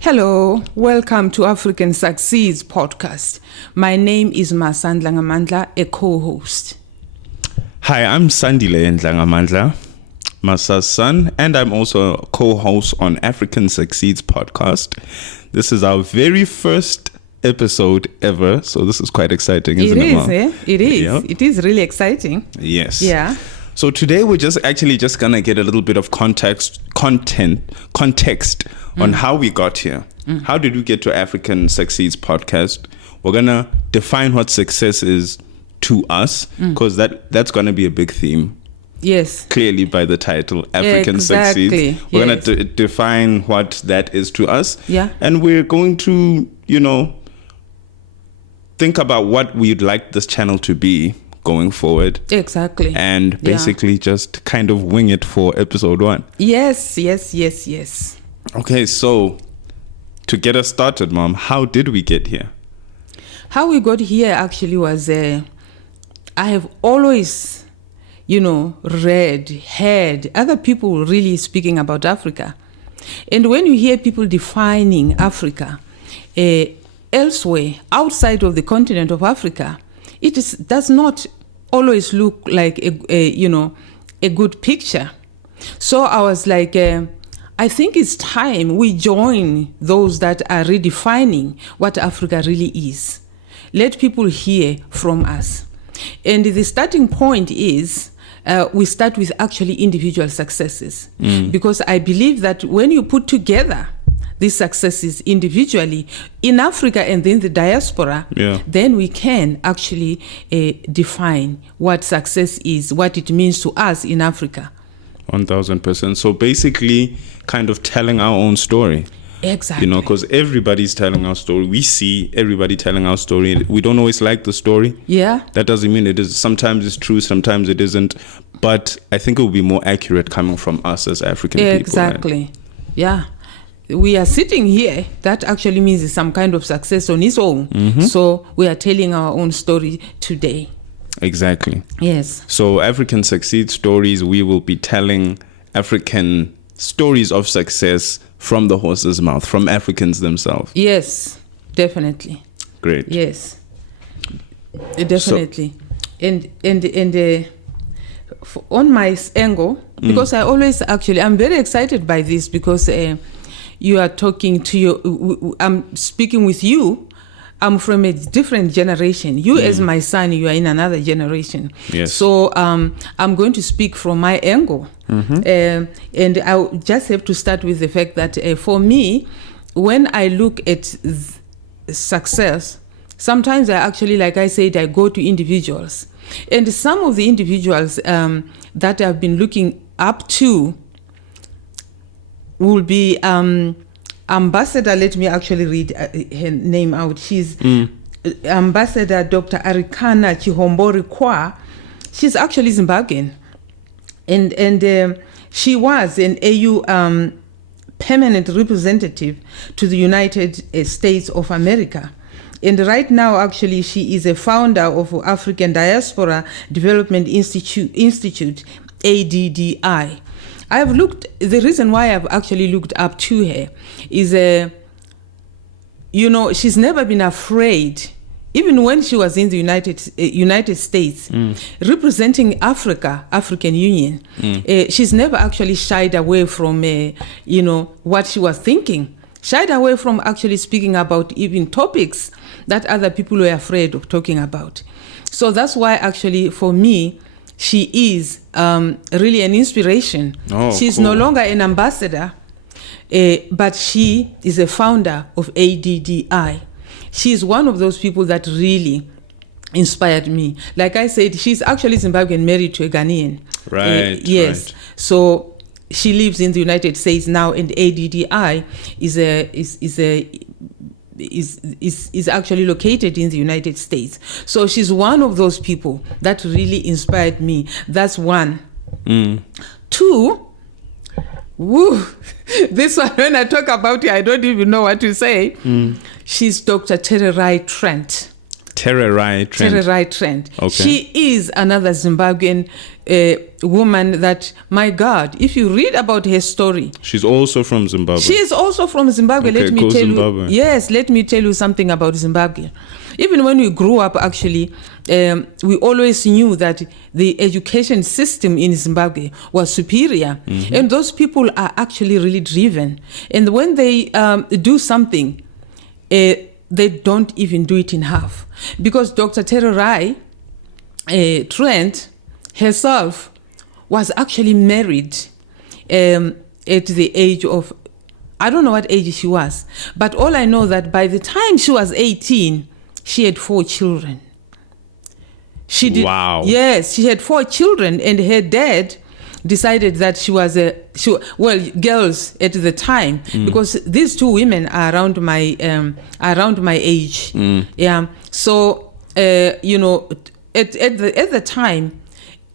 Hello, welcome to African Succeeds podcast. My name is Masandla Ngamandla, a co-host. Hi, I'm Sandile Ndlangamandla, Masa's son, and I'm also a co-host on African Succeeds podcast. This is our very first episode ever, so this is quite exciting, isn't it? It is. Yeah. It is really exciting. Yes. Yeah. So today we're just gonna get a little bit of context on how we got here. How did we get to African Succeeds podcast? We're gonna define what success is to us, because that's gonna be a big theme. Yes. Clearly by the title, African Exactly. Succeeds. We're Yes. gonna define what that is to us. Yeah. And we're going to, think about what we'd like this channel to be going forward. Exactly. And basically just kind of wing it for episode 1. Yes. Okay, so to get us started, Mom, how did we get here? How we got here actually was, I have always, heard other people really speaking about Africa. And when you hear people defining Africa elsewhere, outside of the continent of Africa, does not always look like a good picture. So I was like, I think it's time we join those that are redefining what Africa really is. Let people hear from us. And the starting point is we start with actually individual successes. Because I believe that when you put together these successes individually in Africa and in the diaspora, then we can actually define what success is, what it means to us in Africa. 1000%. So basically kind of telling our own story. Exactly. Because everybody's telling our story. We see everybody telling our story. We don't always like the story. Yeah. That doesn't mean it is. Sometimes it's true, sometimes it isn't. But I think it will be more accurate coming from us as African people. Exactly. Right? Yeah. We are sitting here. That actually means it's some kind of success on its own. So we are telling our own story today. Exactly. Yes. So African Succeed Stories, we will be telling African stories of success from the horse's mouth, from Africans themselves. Yes, definitely. Great. Yes, definitely. On my angle, because I'm very excited by this, because you are talking to I'm speaking with you. I'm from a different generation. You as my son, you are in another generation. Yes. So I'm going to speak from my angle. And I just have to start with the fact that for me, when I look at success, sometimes I actually, like I said, I go to individuals. And some of the individuals that I've been looking up to will be Ambassador, let me actually read her name out. She's Ambassador Dr. Arikana Chihombori Kwa. She's actually Zimbabwean. And she was an AU permanent representative to the United States of America. And right now, actually, she is a founder of African Diaspora Development Institute, ADDI. The reason why I've actually looked up to her is, she's never been afraid, even when she was in the United States, representing African Union. She's never actually shied away from, what she was thinking, shied away from actually speaking about even topics that other people were afraid of talking about. So that's why actually for me, she is really an inspiration. She's no longer an ambassador, but she is a founder of ADDI. She's one of those people that really inspired me. Like I said, she's actually Zimbabwean, married to a Ghanaian. Right. Yes. Right. So she lives in the United States now, and ADDI is actually located in the United States. So she's one of those people that really inspired me. That's one. 2, this one, when I talk about it, I don't even know what to say. She's Dr. Tererai Trent. Tererai Trent. Tererai Trent. Okay. She is another Zimbabwean woman that, my God, if you read about her story. She's also from Zimbabwe. She is also from Zimbabwe. Okay, Let me tell Zimbabwe. you. Yes, let me tell you something about Zimbabwe. Even when we grew up, actually, we always knew that the education system in Zimbabwe was superior. Mm-hmm. And those people are actually really driven. And when they do something, they don't even do it in half. Because Dr. Tererai Trent herself was actually married at the age of, I don't know what age she was, but all I know that by the time she was 18, she had 4 children. She did. Wow. Yes, she had 4 children, and her dad decided that girls at the time, because these 2 women are around my age. Yeah. So at the time,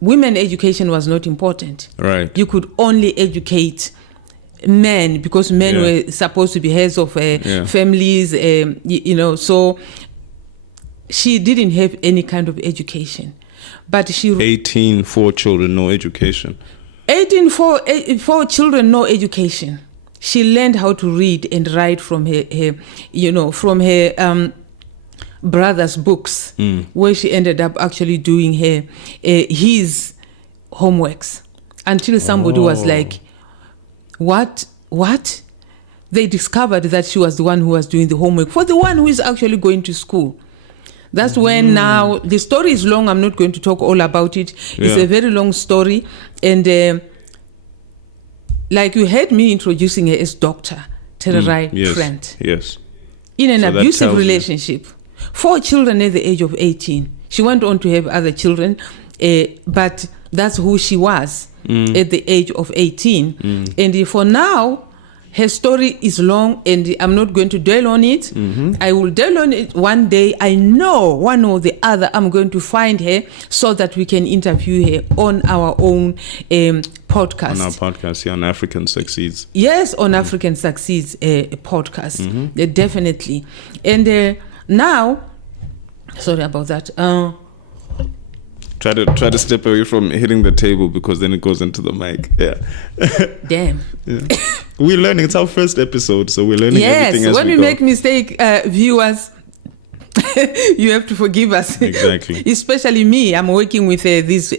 women education was not important. Right. You could only educate men because men were supposed to be heads of families. So she didn't have any kind of education, but she 18, 4 children, no education. 18, 4 children, no education. She learned how to read and write from her brother's books, where she ended up actually doing his homeworks until somebody was like, what? They discovered that she was the one who was doing the homework for the one who is actually going to school. That's when now, the story is long, I'm not going to talk all about it. It's a very long story. And like you heard me introducing her as Dr. Tererai Trent. Yes. In an abusive relationship. 4 children at the age of 18. She went on to have other children, but that's who she was at the age of 18. And for now, her story is long, and I'm not going to dwell on it. I will dwell on it one day. I know one or the other I'm going to find her so that we can interview her on our own podcast. On our podcast, on African Succeeds. Yes, on African Succeeds podcast. Definitely. And now, sorry about that. Try to step away from hitting the table because then it goes into the mic. Yeah. Damn. Yeah. We're learning. It's our first episode, so we're learning everything as we go. Yes, when we make mistake, viewers, you have to forgive us. Exactly. Especially me. I'm working with these,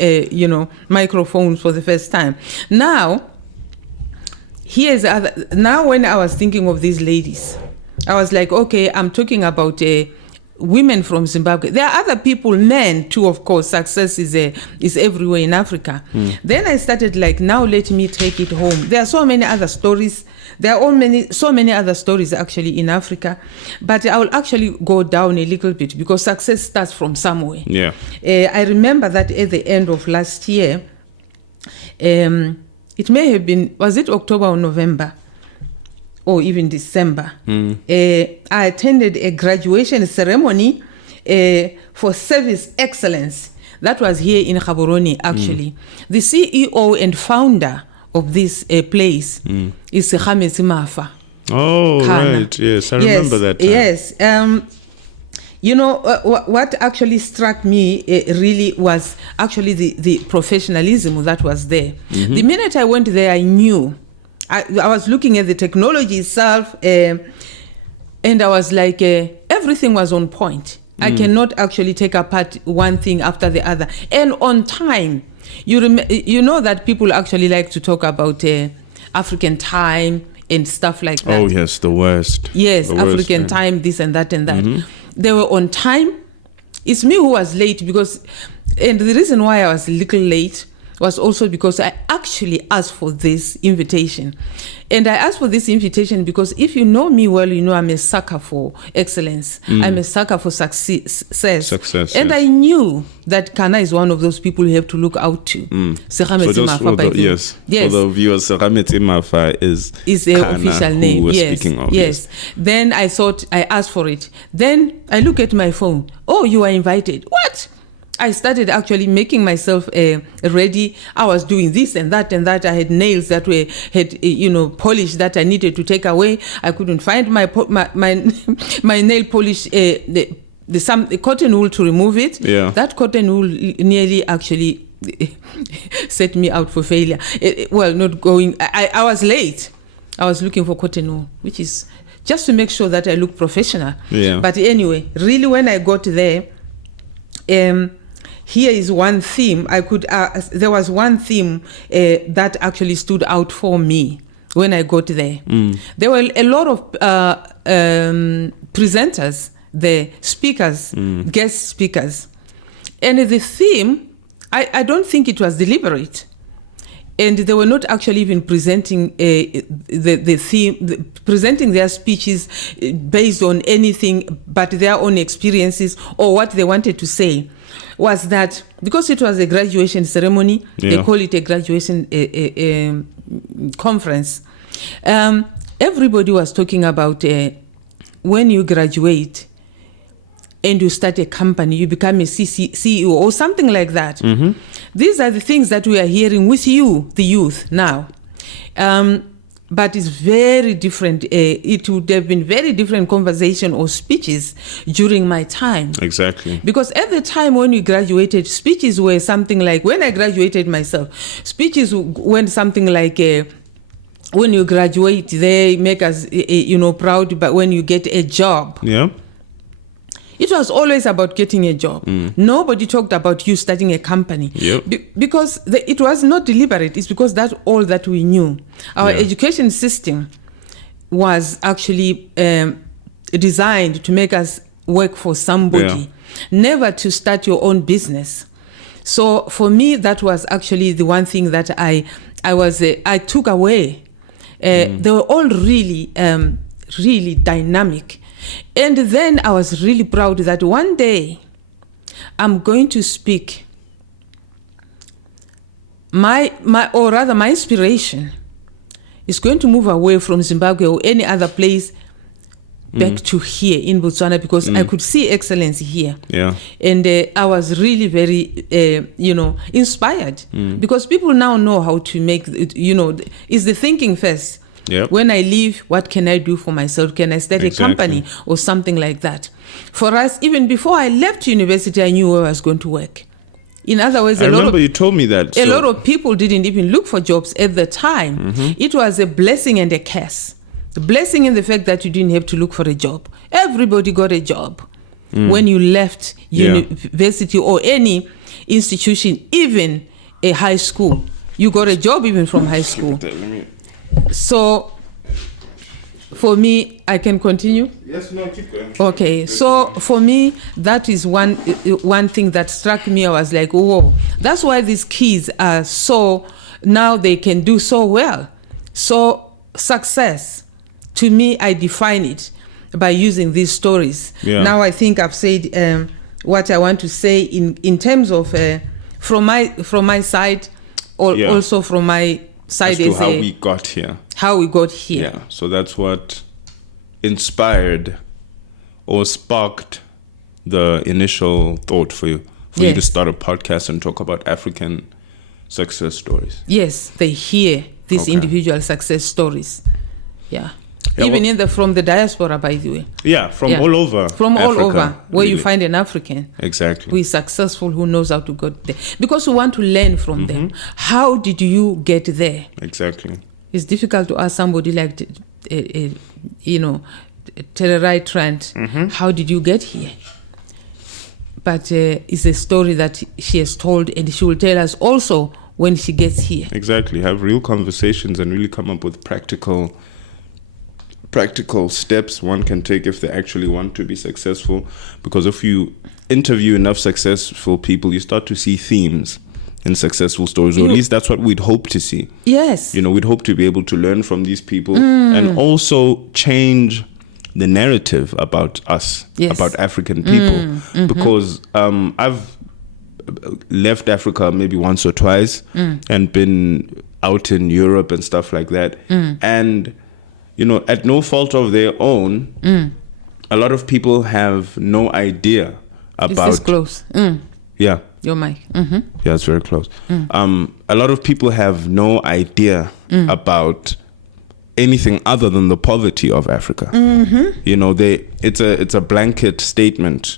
microphones for the first time. Now, now when I was thinking of these ladies, I was like, okay, I'm talking about women from Zimbabwe. There are other people, men too, of course. Success is everywhere in Africa. Then I started now let me take it home. There are so many other stories. There are so many other stories actually in Africa. But I will actually go down a little bit because success starts from somewhere. Yeah. I remember that at the end of last year, it may have been, was it October or November? Or even December. I attended a graduation ceremony for service excellence. That was here in Gaborone, actually. The CEO and founder of this place is Khamesi Mafa. Oh, Kana. Right. Yes, I remember that time. Yes. What actually struck me really was actually the professionalism that was there. The minute I went there, I knew. I was looking at the technology itself, and I was like, everything was on point. I cannot actually take apart one thing after the other. And on time, you know that people actually like to talk about African time and stuff like that. Oh, yes, the worst. Yes, the African time, this and that and that. They were on time. It's me who was late and the reason why I was a little late was also because I actually asked for this invitation. And I asked for this invitation because if you know me well, you know I'm a sucker for excellence. I'm a sucker for success. And yes. I knew that Kana is one of those people you have to look out to. So just for the viewers, Serhameti Mafa is the official name. We're speaking of. Yes. Then I asked for it. Then I look at my phone. Oh, you are invited. What? I started actually making myself ready. I was doing this and that and that. I had nails that had polish that I needed to take away. I couldn't find my nail polish the cotton wool to remove it. Yeah. That cotton wool nearly actually set me out for failure. Not going. I was late. I was looking for cotton wool, which is just to make sure that I look professional. Yeah. But anyway, really, when I got there, here is one theme. There was one theme that actually stood out for me when I got there. There were a lot of presenters, the speakers, guest speakers, and the theme. I don't think it was deliberate. And they were not actually even presenting the theme, presenting their speeches based on anything but their own experiences or what they wanted to say. Was that because it was a graduation ceremony, they call it a graduation conference. Everybody was talking about when you graduate and you start a company, you become a CEO or something like that. Mm-hmm. These are the things that we are hearing with you, the youth, now. But it's very different. It would have been very different conversation or speeches during my time. Exactly. Because at the time when we graduated, speeches were something like, when I graduated myself, speeches went something like, when you graduate, they make us, proud, but when you get a job. Yeah. It was always about getting a job. Nobody talked about you starting a company. Yep. Because it was not deliberate. It's because that's all that we knew. Our education system was actually designed to make us work for somebody, never to start your own business. So for me, that was actually the one thing that I took away. They were all really, really dynamic. And then I was really proud that one day I'm going to speak. My inspiration is going to move away from Zimbabwe or any other place back to here in Botswana, because I could see excellence here. Yeah. And I was really very, inspired, because people now know how to make, is the thinking first. Yep. When I leave, what can I do for myself? Can I start a company or something like that? For us, even before I left university, I knew where I was going to work. In other words, I remember you told me that. A lot of people didn't even look for jobs at the time. Mm-hmm. It was a blessing and a curse. The blessing in the fact that you didn't have to look for a job. Everybody got a job when you left university or any institution, even a high school. You got a job even from high school. So, for me, I can continue? Yes, no, keep going. Okay, so for me, that is one thing that struck me. I was like, whoa, that's why these kids are so, now they can do so well. So, success, to me, I define it by using these stories. Yeah. Now I think I've said what I want to say in terms of, from my side, or also from my side as to how we got here. How we got here. Yeah, so that's what inspired or sparked the initial thought for you to start a podcast and talk about African success stories. Yes, they hear these individual success stories. Yeah. Even from the diaspora, by the way. Yeah, from all over. From Africa, all over, where you find an African. Exactly. Who is successful, who knows how to get there. Because we want to learn from them. How did you get there? Exactly. It's difficult to ask somebody like, Telerai Trent, how did you get here? But it's a story that she has told, and she will tell us also when she gets here. Exactly. Have real conversations and really come up with practical steps one can take if they actually want to be successful. Because if you interview enough successful people, you start to see themes in successful stories, or at least that's what we'd hope to see. Yes. We'd hope to be able to learn from these people and also change the narrative about us, about African people. Because I've left Africa maybe once or twice and been out in Europe and stuff like that. And at no fault of their own, a lot of people have no idea about... Is this close? Yeah. Your mic. Yeah, it's very close. A lot of people have no idea about anything other than the poverty of Africa. You know, it's a blanket statement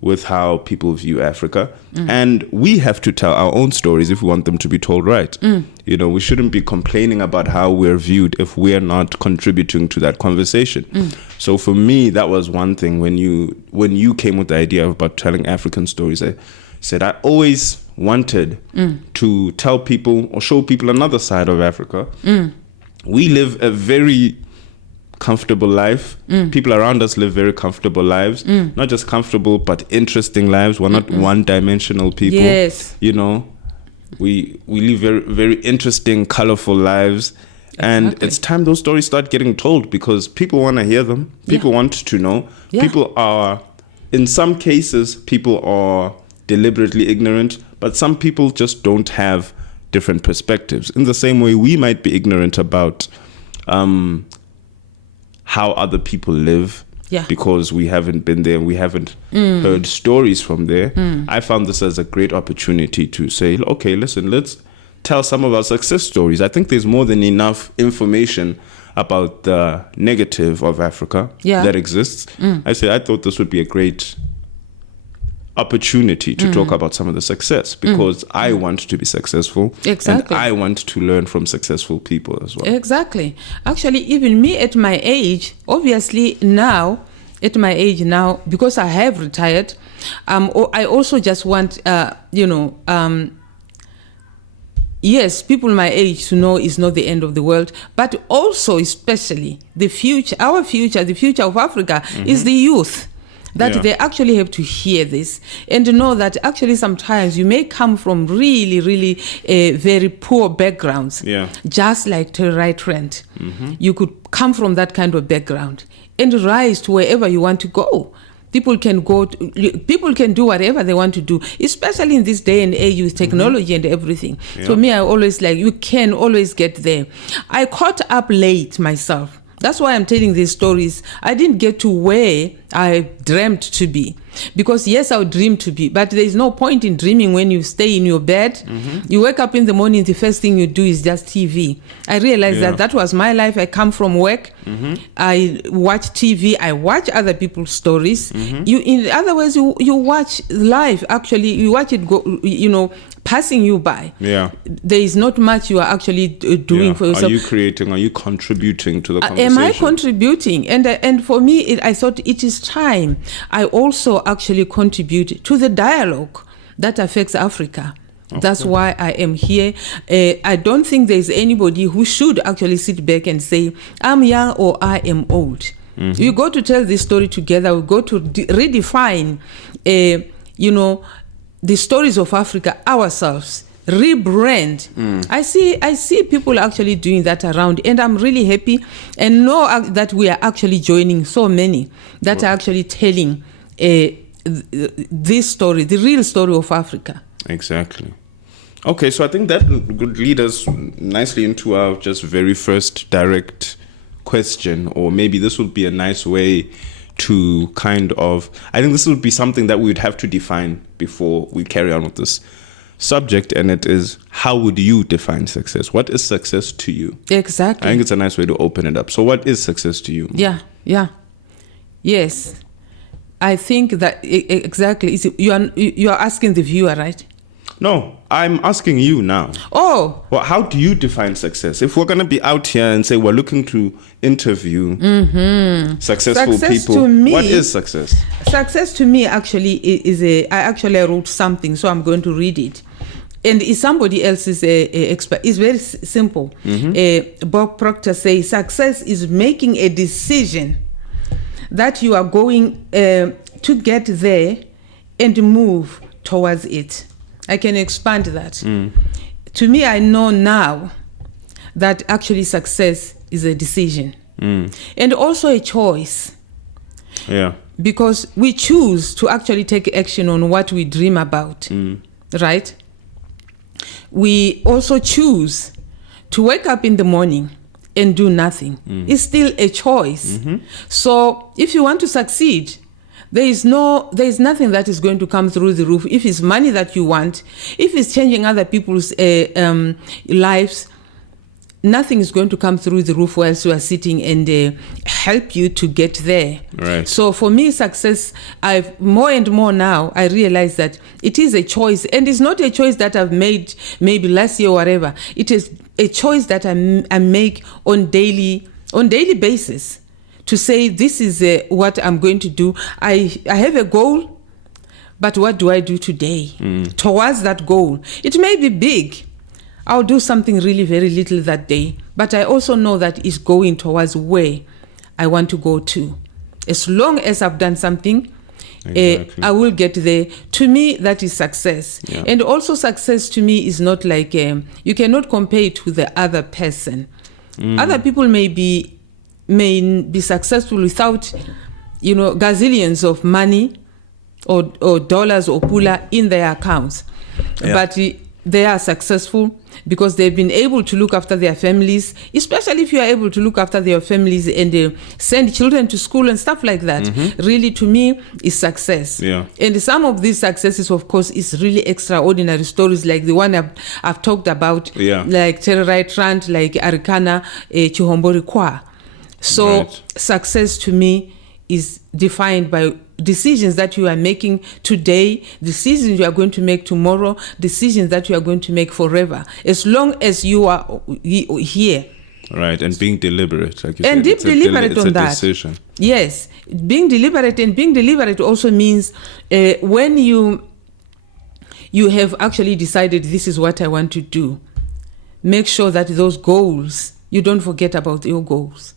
with how people view Africa, and we have to tell our own stories if we want them to be told right. You know, we shouldn't be complaining about how we're viewed if we're not contributing to that conversation. So for me, that was one thing when you came with the idea about telling African stories. I said I always wanted to tell people or show people another side of Africa. We live a very comfortable life. People around us live very comfortable lives. Not just comfortable, but interesting lives. We're not one-dimensional people. Yes. You know, we live very, very interesting, colorful lives. And Exactly. it's time those stories start getting told because people want to hear them. People want to know. People are, in some cases, people are deliberately ignorant, but some people just don't have different perspectives. In the same way, we might be ignorant about how other people live because we haven't been there and we haven't heard stories from there. I found this as a great opportunity to say, okay, listen, let's tell some of our success stories. I think there's more than enough information about the negative of Africa that exists. I thought this would be a great opportunity to talk about some of the success because I want to be successful. Exactly. And I want to learn from successful people as well. Exactly. Actually, even me at my age, obviously now, because I have retired, I also just want, yes, people my age to know it's not the end of the world, but also especially the future of Africa is the youth. That they actually have to hear this and know that actually sometimes you may come from really, really very poor backgrounds. Just like Terry Trent. You could come from that kind of background and rise to wherever you want to go. People can do whatever they want to do, especially in this day and age with technology and everything. So me, I always you can always get there. I caught up late myself. That's why I'm telling these stories. I didn't get to where I dreamt to be. Because yes, I would dream to be, but there is no point in dreaming when you stay in your bed. You wake up in the morning, the first thing you do is just TV. I realized that was my life. I come from work. I watch TV. I watch other people's stories. In other words, you watch life. Actually, you watch it go, passing you by. There is not much you are actually doing for yourself. Are you creating? Are you contributing to the conversation? Am I contributing? And for me, I thought it is time I also actually contribute to the dialogue that affects Africa. That's why I am here. I don't think there's anybody who should actually sit back and say, I'm young or I am old. We go to tell this story together. We go to redefine, the stories of Africa ourselves. Rebrand. I see people actually doing that around, and I'm really happy and know that we are actually joining so many that are actually telling this story, the real story of Africa. Exactly. Okay, so I think that would lead us nicely into our just very first direct question, or maybe this would be a nice way to I think this would be something that we would have to define before we carry on with this subject, and it is, how would you define success? What is success to you? Exactly. I think it's a nice way to open it up. So what is success to you? Yes. I think that exactly. You are asking the viewer, right? No, I'm asking you now. Oh. Well, how do you define success? If we're going to be out here and say we're looking to interview successful people, to me, what is success? Success to me actually I actually wrote something, so I'm going to read it. And it's somebody else's expert. It's very simple. Bob Proctor says, success is making a decision that you are going to get there and move towards it. I can expand that. To me, I know now that actually success is a decision and also a choice. Because we choose to actually take action on what we dream about, right? We also choose to wake up in the morning and do nothing. It's still a choice. So if you want to succeed, there is nothing that is going to come through the roof. If it's money that you want, if it's changing other people's lives, nothing is going to come through the roof whilst you are sitting and help you to get there. Right. So for me, success, I've more and more now, I realize that it is a choice, and it's not a choice that I've made maybe last year or whatever. It is a choice that I make on daily basis to say, this is what I'm going to do. I have a goal, but what do I do today towards that goal? It may be big. I'll do something really very little that day, but I also know that it's going towards where I want to go to. As long as I've done something, I will get there. To me, that is success. Yeah. And also success to me is not like, you cannot compare it with the other person. Other people may be successful without, gazillions of money or dollars or pula in their accounts. Yeah. But they are successful because they've been able to look after their families, especially if you are able to look after their families and send children to school and stuff like that. Really, to me, is success. Yeah. And some of these successes, of course, is really extraordinary stories like the one I've talked about, like Tererai Trant, like Arikana Chihombori Kwa. So success to me is defined by decisions that you are making today, decisions you are going to make tomorrow, decisions that you are going to make forever, as long as you are here. Right, and being deliberate, like you and said. Deliberate on that. Decision. Yes, being deliberate also means when you have actually decided this is what I want to do, make sure that those goals, you don't forget about your goals.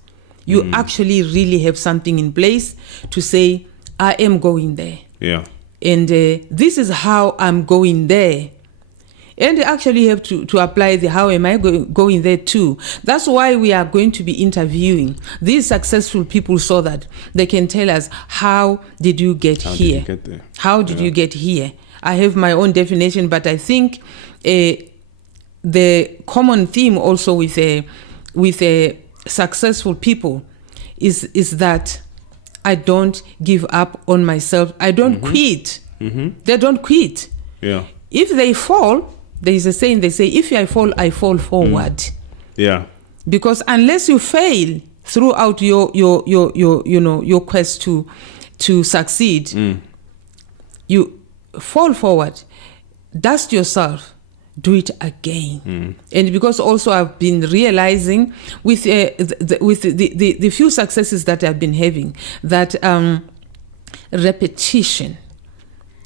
You actually really have something in place to say, I am going there. Yeah. And this is how I'm going there. And you actually have to apply the how am I going there too. That's why we are going to be interviewing these successful people so that they can tell us, how did you get here? Did you get there? How did you get here? I have my own definition, but I think the common theme also with successful people is that I don't give up on myself. I don't quit. They don't quit. Yeah. If they fall, there is a saying, they say, if I fall forward. Yeah. Because unless you fail throughout your quest to succeed, you fall forward, dust yourself, do it again. And because also I've been realizing with the few successes that I've been having, that repetition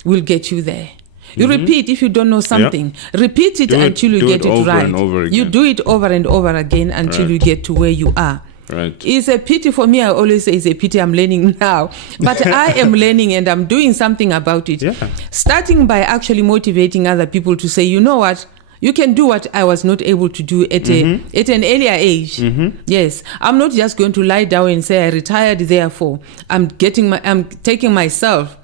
will get you there. You repeat. If you don't know something, repeat it until you get it over right. And over again. You do it over and over again until you get to where you are. Right. It's a pity for me. I always say it's a pity I'm learning now. But I am learning and I'm doing something about it. Yeah. Starting by actually motivating other people to say, you know what? You can do what I was not able to do at an earlier age. Yes. I'm not just going to lie down and say I retired, therefore I'm taking myself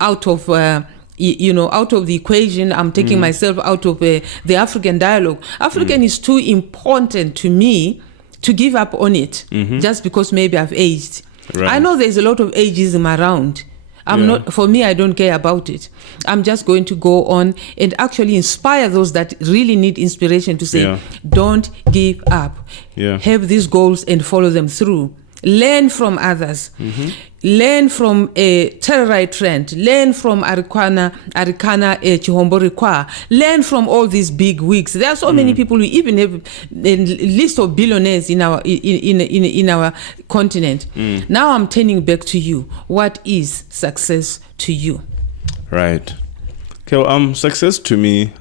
out of out of the equation. I'm taking myself out of the African dialogue. African is too important to me to give up on it just because maybe I've aged. Right. I know there's a lot of ageism around. For me, I don't care about it. I'm just going to go on and actually inspire those that really need inspiration to say, don't give up. Yeah. Have these goals and follow them through. Learn from others. Learn from Tererai Trent. Learn from Arikana Chihombori Kwa. Learn from all these big wigs. There are so many people who even have a list of billionaires in our continent. Now I'm turning back to you. What is success to you? Right. Okay. Success to me,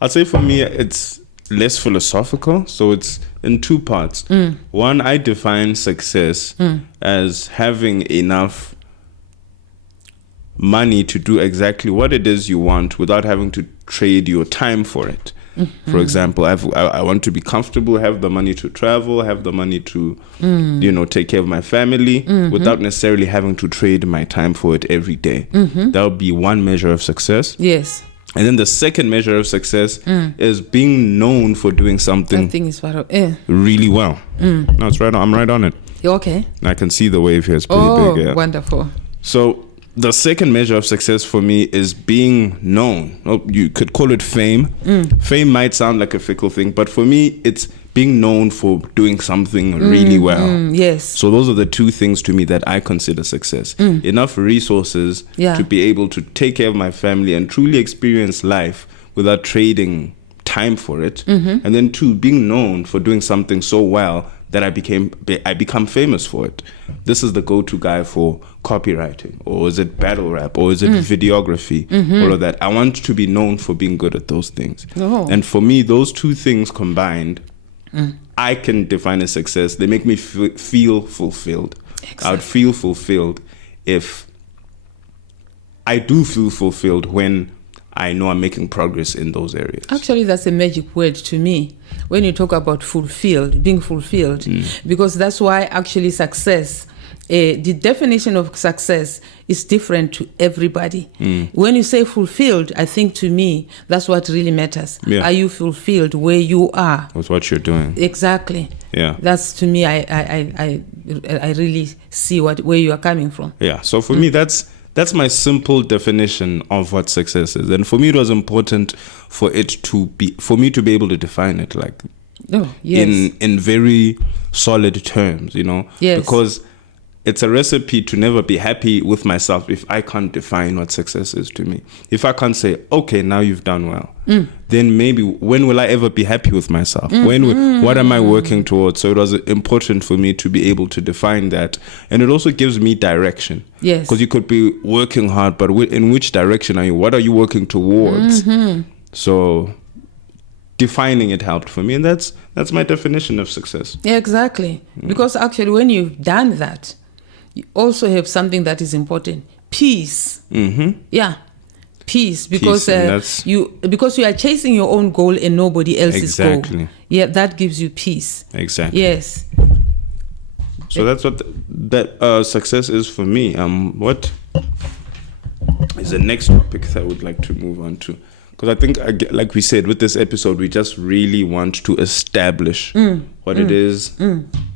I'd say for me it's less philosophical. So it's in two parts. One, I define success as having enough money to do exactly what it is you want without having to trade your time for it. For example, I want to be comfortable, have the money to travel, have the money to, take care of my family without necessarily having to trade my time for it every day. That would be one measure of success. Yes. And then the second measure of success is being known for doing something really well. No, it's right on. I'm right on it. Okay. I can see the wave here. It's pretty big. Yeah. Wonderful. So the second measure of success for me is being known. You could call it fame. Fame might sound like a fickle thing, but for me, it's being known for doing something really well. Yes. So those are the two things to me that I consider success. Enough resources to be able to take care of my family and truly experience life without trading time for it. And then 2, being known for doing something so well that I become famous for it. This is the go-to guy for copywriting, or is it battle rap, or is it videography, all of that. I want to be known for being good at those things. And for me, those two things combined, I can define as success. They make me feel fulfilled. Exactly. I would feel fulfilled if I do feel fulfilled when I know I'm making progress in those areas. Actually, that's a magic word to me when you talk about being fulfilled, because that's why actually success, the definition of success is different to everybody. When you say fulfilled, I think to me, that's what really matters. Yeah. Are you fulfilled where you are? With what you're doing. Exactly. Yeah. That's to me, I really see where you are coming from. Yeah. So for me, that's my simple definition of what success is. And for me, it was important for me to be able to define it in very solid terms, Yes. Because it's a recipe to never be happy with myself if I can't define what success is to me. If I can't say, okay, now you've done well, then maybe when will I ever be happy with myself? What am I working towards? So it was important for me to be able to define that. And it also gives me direction. Yes. Because you could be working hard, but in which direction are you? What are you working towards? So defining it helped for me. And that's my definition of success. Yeah, exactly. Because actually when you've done that, you also have something that is important. Peace. Yeah. Peace. Because because you are chasing your own goal and nobody else's goal. Yeah, that gives you peace. Exactly. Yes. So that's what that success is for me. What is the next topic that I would like to move on to? Because I think, like we said, with this episode, we just really want to establish what it is,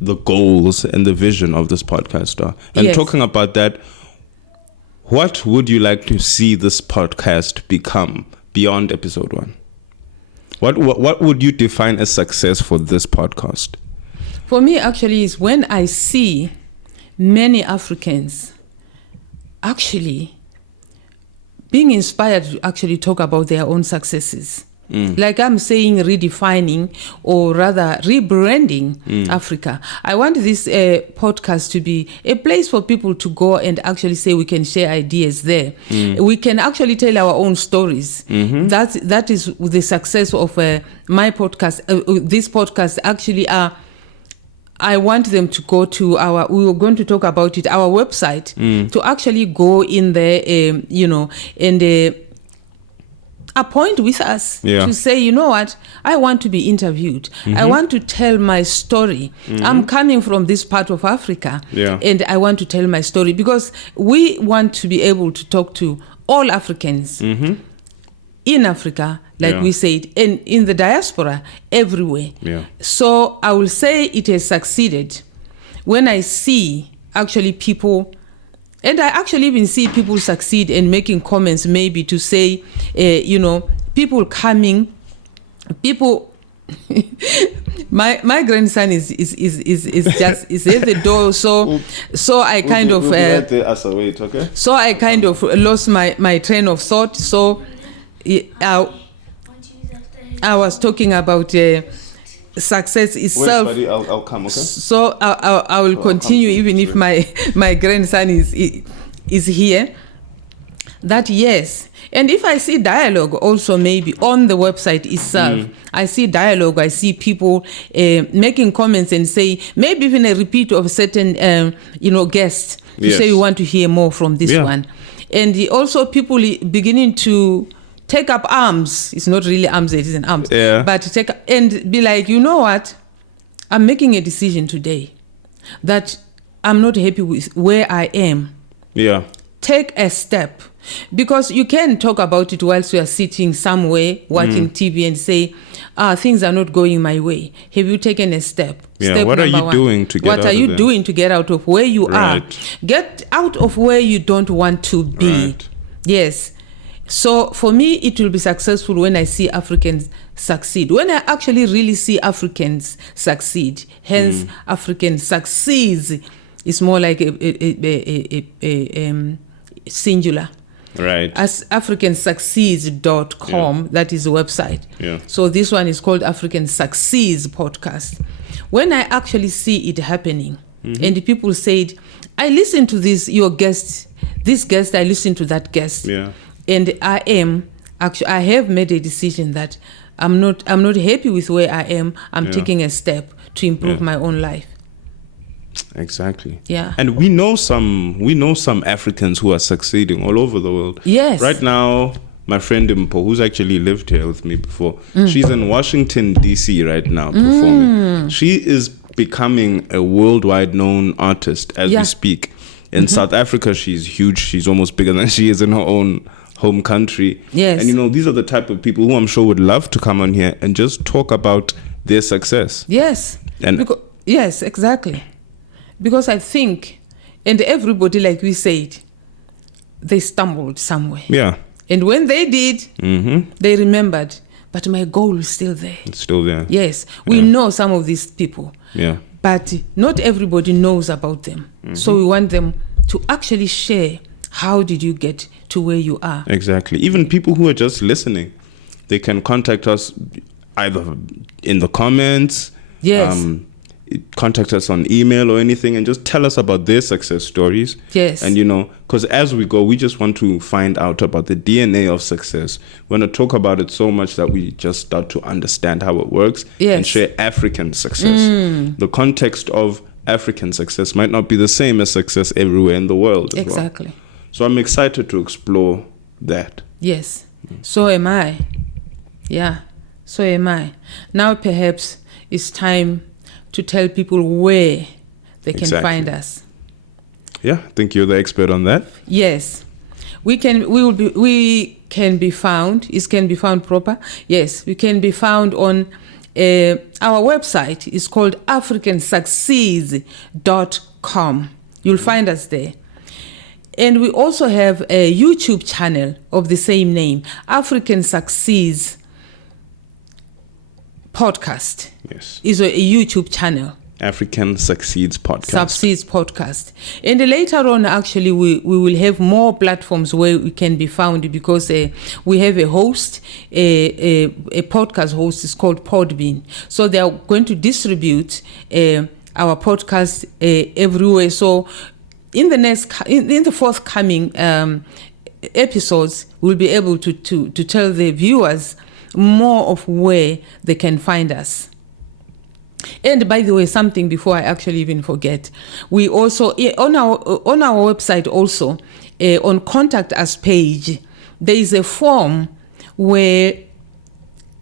the goals and the vision of this podcast are. And talking about that, what would you like to see this podcast become beyond episode 1? What would you define as success for this podcast? For me, actually, is when I see many Africans actually being inspired to actually talk about their own successes. Like I'm saying, redefining or rather rebranding Africa. I want this podcast to be a place for people to go and actually say we can share ideas there. We can actually tell our own stories. That is the success of my podcast. This podcast actually I want them to go to we were going to talk about it, our website, to actually go in there, and appoint with us to say, you know what, I want to be interviewed. I want to tell my story. I'm coming from this part of Africa, and I want to tell my story because we want to be able to talk to all Africans in Africa, like we said, and in the diaspora, everywhere. So I will say it has succeeded when I see actually people, and I actually even see people succeed in making comments, maybe to say, people coming, people. my grandson is at the door, so I kind of so I kind of lost my train of thought. So I was talking about success itself. Wait, buddy, I'll come, okay? So I will continue even if my grandson is here. That yes. And if I see dialogue also maybe on the website itself, I see dialogue, I see people making comments and say, maybe even a repeat of certain, guests to say you want to hear more from this one. And also people beginning to take up arms. It's not really arms, it isn't arms. But take and be like, you know what? I'm making a decision today that I'm not happy with where I am. Take a step. Because you can talk about it whilst you are sitting somewhere watching TV and say, things are not going my way. Have you taken a step? Step what are you doing to get out of it? What are you doing to get out of where you are? Get out of where you don't want to be. Yes. So for me, it will be successful when I see Africans succeed. When I actually really see Africans succeed, hence African succeeds is more like a singular. Right. As africansucceeds.com, that is the website. Yeah. So this one is called African Succeeds Podcast. When I actually see it happening, and the people said, I listened to this guest, I listened to that guest. Yeah. And I have made a decision that I'm not happy with where I am. I'm taking a step to improve my own life. Exactly. Yeah. And we know some Africans who are succeeding all over the world. Yes. Right now, my friend Impo, who's actually lived here with me before, she's in Washington, D.C. right now performing. She is becoming a worldwide known artist as we speak. In South Africa, she's huge. She's almost bigger than she is in her own home country. Yes. And, these are the type of people who I'm sure would love to come on here and just talk about their success. Yes. And yes, exactly. Because I think, and everybody, like we said, they stumbled somewhere. Yeah. And when they did, they remembered, but my goal is still there. It's still there. Yes. We know some of these people. Yeah. But not everybody knows about them. So we want them to actually share, how did you get to where you are? Exactly. Even people who are just listening, they can contact us either in the comments, Yes. Contact us on email or anything, and just tell us about their success stories. Yes. And because as we go, we just want to find out about the DNA of success. We want to talk about it so much that we just start to understand how it works and share African success. The context of African success might not be the same as success everywhere in the world. Exactly. Well. So I'm excited to explore that. Yes. So am I. Yeah. So am I. Now perhaps it's time to tell people where they can find us. Yeah, I think you're the expert on that. Yes. We can be found. It can be found proper. Yes, we can be found on our website. It's called africansucceeds.com. You'll find us there. And we also have a YouTube channel of the same name, African Succeeds Podcast. Yes. Is a YouTube channel. African Succeeds Podcast. And later on, actually, we will have more platforms where we can be found, because we have a host, a podcast host is called Podbean. So they are going to distribute our podcast everywhere. So in the forthcoming episodes, we'll be able to tell the viewers more of where they can find us. And by the way, something before I actually even forget, we also on our website also on contact us page, there is a form where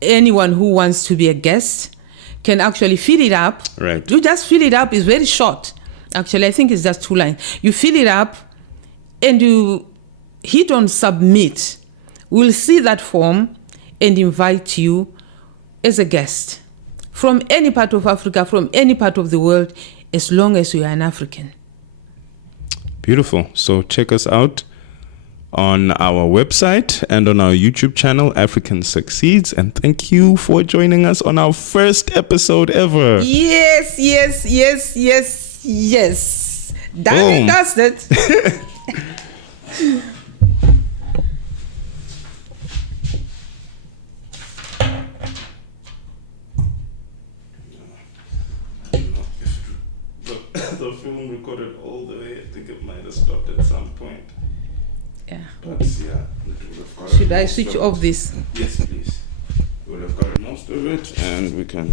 anyone who wants to be a guest can actually fill it up. Right. You just fill it up. It's very short. Actually, I think it's just 2 lines. You fill it up and you hit on submit. We'll see that form and invite you as a guest from any part of Africa, from any part of the world, as long as you are an African. Beautiful. So check us out on our website and on our YouTube channel, African Succeeds. And thank you for joining us on our first episode ever. Yes. Done and dusted. The film recorded all the way. I think it might have stopped at some point. Yeah. But yeah, Should I switch off this? Yes, please. We'll have got most of it, and we can